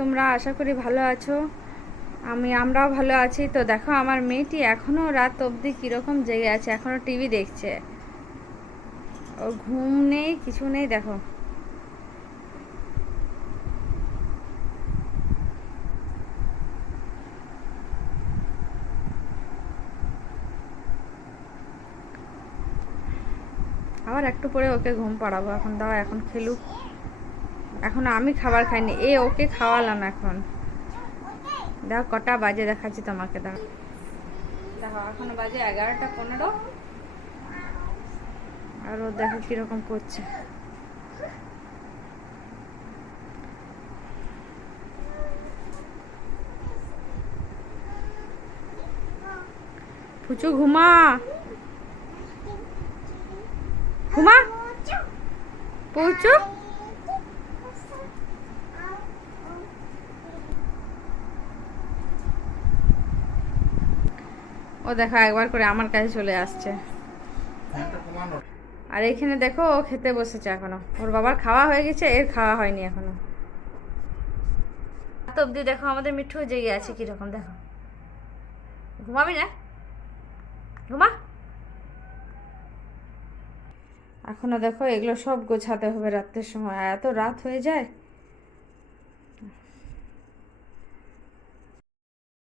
তোমরা আশা করি ভালো আছো। আমরাও ভালো আছি। তো দেখো আমার মেয়েটি এখনো রাত অবধি কিরকম জেগে আছে, এখনো টিভি দেখছে। ওর ঘুম নেই, কিছু নেই। দেখো আবার একটু পরে ওকে ঘুম পাড়াবো। এখন দাও, এখন খেলুক। এখন আমি খাবার খাইনি, ওকে খাওয়ালাম এখন। দেখো কটা বাজে দেখাচ্ছি তোমাকে। দেখো দেখো এখনো বাজে 11টা 15। আর ও দেখো কিরকম করছে। পুচু ঘুমা, ঘুমা পুচু। ও দেখো একবার করে আমার কাছে চলে আসছে। আর এখানে দেখো ও খেতে বসেছে এখনো। ওর বাবার খাওয়া হয়ে গেছে, এর খাওয়া হয়নি এখনো। তো অব্দি দেখো আমাদের মিঠু জেগে আছে কিরকম। দেখো ঘুমাবি না, ঘুমা। এখনো দেখো এগুলো সব গোছাতে হবে রাত্রের সময়, এত রাত হয়ে যায়।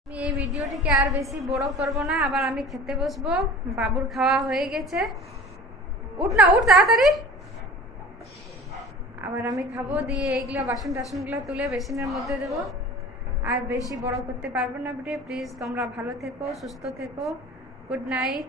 আমি এই ভিডিওটিকে আর বেশি বড় করব না, আবার আমি খেতে বসবো। বাবুর খাওয়া হয়ে গেছে। উঠ না, উঠ তাড়াতাড়ি। আবার আমি খাবো, দিয়ে এইগুলো বাসন টাসনগুলো তুলে বেসিনের মধ্যে দেবো। আর বেশি বড় করতে পারবো না ভিডিও। প্লিজ তোমরা ভালো থেকো, সুস্থ থেকো। Good night.